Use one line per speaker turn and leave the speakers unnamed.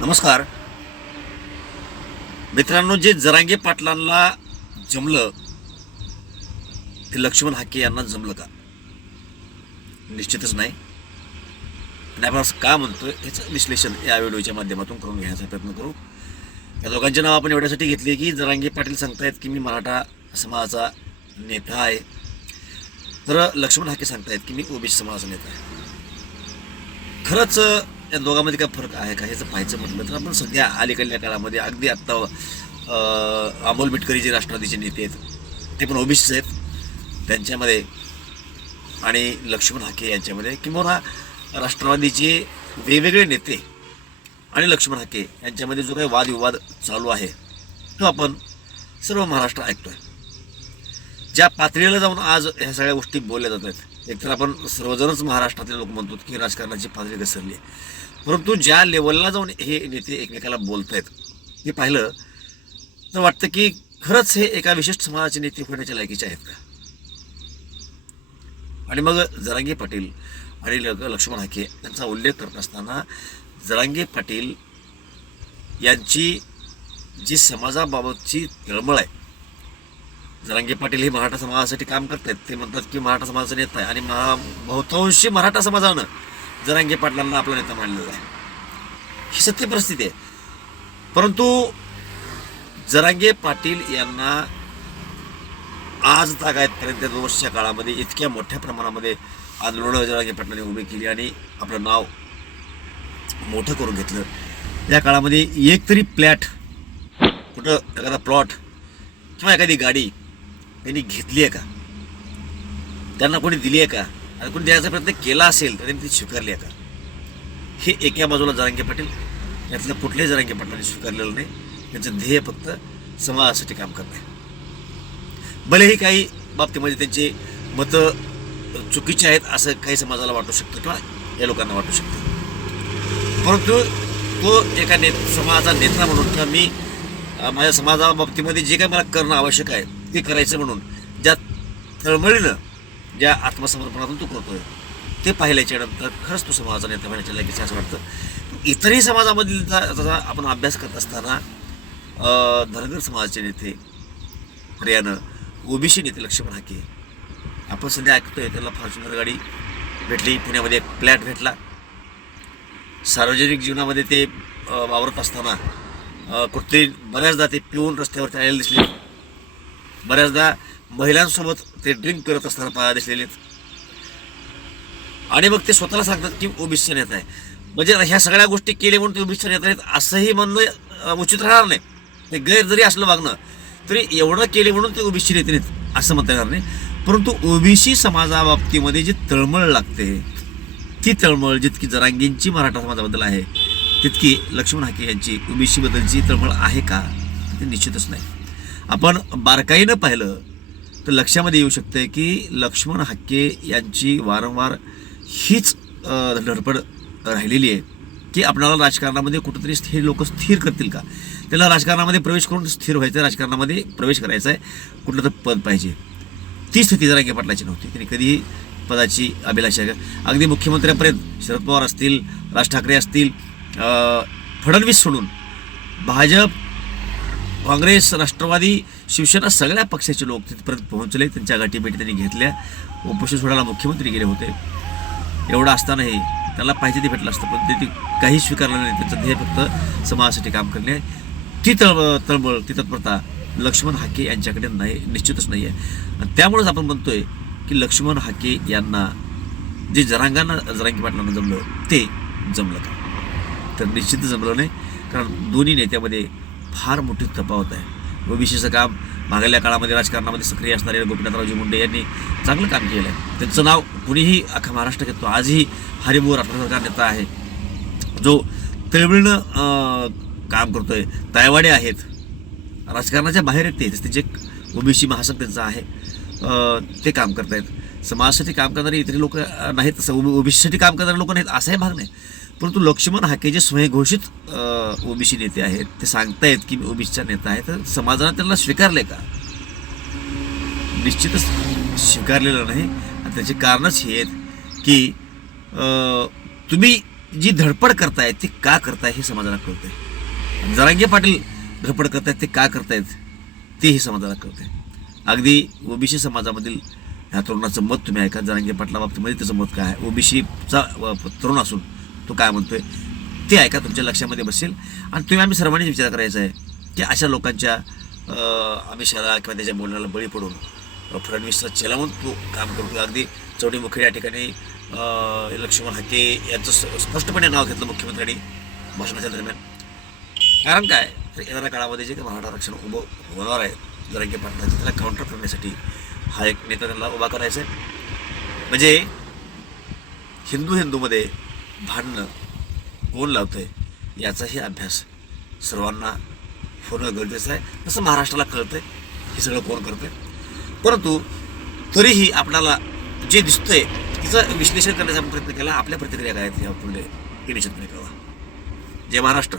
नमस्कार. मित्रांनो जे जरांगे पाटलांना जमलं ते लक्ष्मण हाके यांना जमलं का? निश्चितच नाही. आणि आपण असं का म्हणतोय याचं विश्लेषण या व्हिडिओच्या माध्यमातून करून घेण्याचा प्रयत्न करू. या दोघांचे नाव आपण एवढ्यासाठी घेतले की जरांगे पाटील सांगतायत की मी मराठा समाजाचा नेता आहे. तर लक्ष्मण हाके सांगतायत की मी ओबीसी समाजाचा नेता आहे. खरंच या दोघांमध्ये काय फरक आहे का? ह्याचं पाहायचं म्हटलं तर आपण सध्या अलीकडल्या काळामध्ये अगदी आत्ता अमोल मिटकरी जे राष्ट्रवादीचे नेते आहेत ते पण ओबीसीच आहेत. त्यांच्यामध्ये आणि लक्ष्मण हाके यांच्यामध्ये किंवा राष्ट्रवादीचे वेगवेगळे नेते आणि लक्ष्मण हाके यांच्यामध्ये जो काही वादविवाद चालू आहे तो आपण सर्व महाराष्ट्र ऐकतोय. ज्या पातळीला जाऊन आज ह्या सगळ्या गोष्टी बोलल्या जात आहेत एकतर आपण सर्वजणच महाराष्ट्रातले लोक म्हणतो की राजकारणाची पातळी घसरली आहे. परंतु ज्या लेवलला जाऊन हे नेते एकमेकाला बोलत आहेत हे पाहिलं तर वाटतं की खरंच हे एका विशिष्ट समाजाचे नेते होण्याच्या लायकीचे आहेत का? आणि मग जरांगे पाटील आणि लक्ष्मण हाके यांचा उल्लेख करत असताना जरांगे पाटील यांची जी समाजाबाबतची तळमळ आहे जरांगे पाटील हे मराठा समाजासाठी काम करतात ते म्हणतात की मराठा समाजाचा नेता आहे आणि महा बहुतांशी मराठा समाजानं जरांगे पाटलांना आपला नेता मानलेला आहे. ही सत्य परिस्थिती आहे. परंतु जरांगे पाटील यांना आज तागायतपर्यंत दोन वर्षाच्या काळामध्ये इतक्या मोठ्या प्रमाणामध्ये आंदोलनं जरांगे पाटलांनी उभी केली आणि आपलं नाव मोठं करून घेतलं. या काळामध्ये एक तरी प्लॅट कुठं एखादा प्लॉट किंवा एखादी गाडी त्यांनी घेतली आहे का? त्यांना कोणी दिली आहे का? आणि कोणी द्यायचा प्रयत्न केला असेल तर त्यांनी ती स्वीकारली आहे का? हे एका बाजूला जरांगे पाटील यातलं कुठल्याही जरांगे पाटलांनी स्वीकारलेलं नाही. त्यांचं ध्येय फक्त समाजासाठी काम करणे. भलेही काही बाबतीमध्ये त्यांचे मतं चुकीचे आहेत असं काही समाजाला वाटू शकतं किंवा या लोकांना वाटू शकतं. परंतु तो एका ने समाजाचा नेता म्हणून किंवा मी माझ्या समाजाबाबतीमध्ये जे काही मला करणं आवश्यक आहे ते करायचं म्हणून ज्या तळमळीनं ज्या आत्मसमर्पणातून तो करतोय ते पाहिल्याच्या नंतर खरंच तो समाजाचा नेता होण्याच्या लागेच असं वाटतं. इतरही समाजामधील त्याचा आपण अभ्यास करत असताना धनगर समाजाचे नेते हरियाणा ओबीसी नेते लक्ष्मण हाके आपण सध्या ऐकतोय त्याला फॉर्च्युनर गाडी भेटली. पुण्यामध्ये एक फ्लॅट भेटला. सार्वजनिक जीवनामध्ये ते वावरत असताना अ, कुठे बऱ्याचदा ते पिऊन रस्त्यावरती आलेले दिसले. बऱ्याचदा महिलांसोबत ते ड्रिंक करत असताना पाहायला दिसलेले आणि मग ते स्वतःला सांगतात की ओबीसी नेता आहे. म्हणजे ह्या सगळ्या गोष्टी केल्या म्हणून ते ओबीसी नेता आहेत असंही म्हणणं उचित राहणार नाही. ते गैर जरी असलं वागणं तरी एवढं केले म्हणून ते ओबीसी नेते नाहीत असं म्हणता येणार नाही. परंतु ओबीसी समाजाबाबतीमध्ये जी तळमळ लागते ती तळमळ जितकी जरांगींची मराठा समाजाबद्दल आहे तितकी लक्ष्मण हाके यांची ओबीसीबद्दलची तळमळ आहे का ते निश्चितच नाही. आपण बारकाईनं पाहिलं तर लक्षामध्ये येऊ शकते की लक्ष्मण हक्के यांची वारंवार हीच धडपड राहिलेली आहे की आपणाला राजकारणामध्ये कुठंतरी हे लोक स्थिर करतील का? त्याला राजकारणामध्ये प्रवेश करून स्थिर व्हायचं आहे राजकारणामध्ये प्रवेश करायचा आहे कुठलं तर पद पाहिजे. ती स्थिती जरांगे पाटलाची नव्हती. त्यांनी कधीही पदाची अभिलाषा अगदी मुख्यमंत्र्यांपर्यंत शरद पवार असतील राज ठाकरे असतील फडणवीस सोडून भाजप काँग्रेस राष्ट्रवादी शिवसेना सगळ्या पक्षाचे लोक तिथपर्यंत पोहोचले. त्यांच्या गाठीभेटी त्यांनी घेतल्या. उपोषण सोडायला मुख्यमंत्री गेले होते. एवढं असतानाही त्याला पाहिजे ते भेटलं असतं पण ते काही स्वीकारलं नाही. त्यांचं ध्येय फक्त समाजासाठी काम करणे. ती तळमळ तळमळ ती तत्परता लक्ष्मण हाके यांच्याकडे नाही निश्चितच नाही आहे. आणि त्यामुळेच आपण म्हणतोय की लक्ष्मण हाके यांना जे जरांगांना जरांगी पाटलांना जमलं ते जमलं का? तर निश्चित जमलं नाही. कारण दोन्ही नेत्यामध्ये फार मोठी तफावत आहे. ओबीसीचं काम मागल्या काळामध्ये राजकारणामध्ये सक्रिय असणारे गोपीनाथरावजी मुंडे यांनी चांगलं काम केलं आहे. त्यांचं नाव कुणीही अख्खा महाराष्ट्र घेतो आजही हरिभू राष्ट्र सरकार नेता आहे. जो तळमळीनं काम करतो आहे तायवाडे आहेत. राजकारणाच्या बाहेर येते ते. त्यांचे ओबीसी महासंघ त्यांचा आहे. ते काम करत आहेत समाजासाठी काम करणारे इतर लोक नाहीत. तसं ओबीसीसाठी काम करणारे लोक नाहीत. असाही भाग नाही. परंतु लक्ष्मण हाके जे स्वयंघोषित ओबीसी नेते आहेत ते सांगतायत की मी ओबीसीचा नेता आहे तर समाजानं त्यांना स्वीकारले का? निश्चितच स्वीकारलेलं नाही. आणि त्याचे कारणच हे आहेत की तुम्ही जी धडपड करतायत ती का करताय हे समाजाला कळतंय. जरांगे पाटील धडपड करतायत ते का करतायत तेही समाजाला कळतंय. अगदी ओबीसी समाजामधील ह्या तरुणाचं मत तुम्ही ऐका जरांगे पाटलाबाबतीमध्ये त्याचं मत काय आहे? ओबीसीचा तरुण असून तो काय म्हणतोय? ते ऐका तुमच्या लक्षामध्ये बसेल. आणि तुम्ही आम्ही सर्वांनीच विचार करायचा आहे की अशा लोकांच्या अमिषाला किंवा त्याच्या बोलण्याला बळी पडून फडणवीसला चलावून तो काम करतो अगदी चौडी मुखेड या ठिकाणी लक्ष्मण हाके यांचं स्पष्टपणे नाव घेतलं मुख्यमंत्र्यांनी भाषणाच्या दरम्यान. कारण काय? तर येणाऱ्या काळामध्ये जे काही मराठा आरक्षण उभं होणार आहे जरांगे पाटलाचं त्याला काउंटर करण्यासाठी हा एक नेता त्यांना उभा करायचा आहे. म्हणजे हिंदू हिंदूमध्ये भांडणं कोण लावतंय याचाही अभ्यास सर्वांना होणं गरजेचं आहे. तसं महाराष्ट्राला कळतं आहे हे सगळं कोण आहे परंतु तरीही आपल्याला जे दिसतंय तिचं विश्लेषण करण्याचा प्रयत्न केला आपल्या प्रतिक्रिया काय आहेत यापुढे निश्चितपणे कळवा. जय महाराष्ट्र.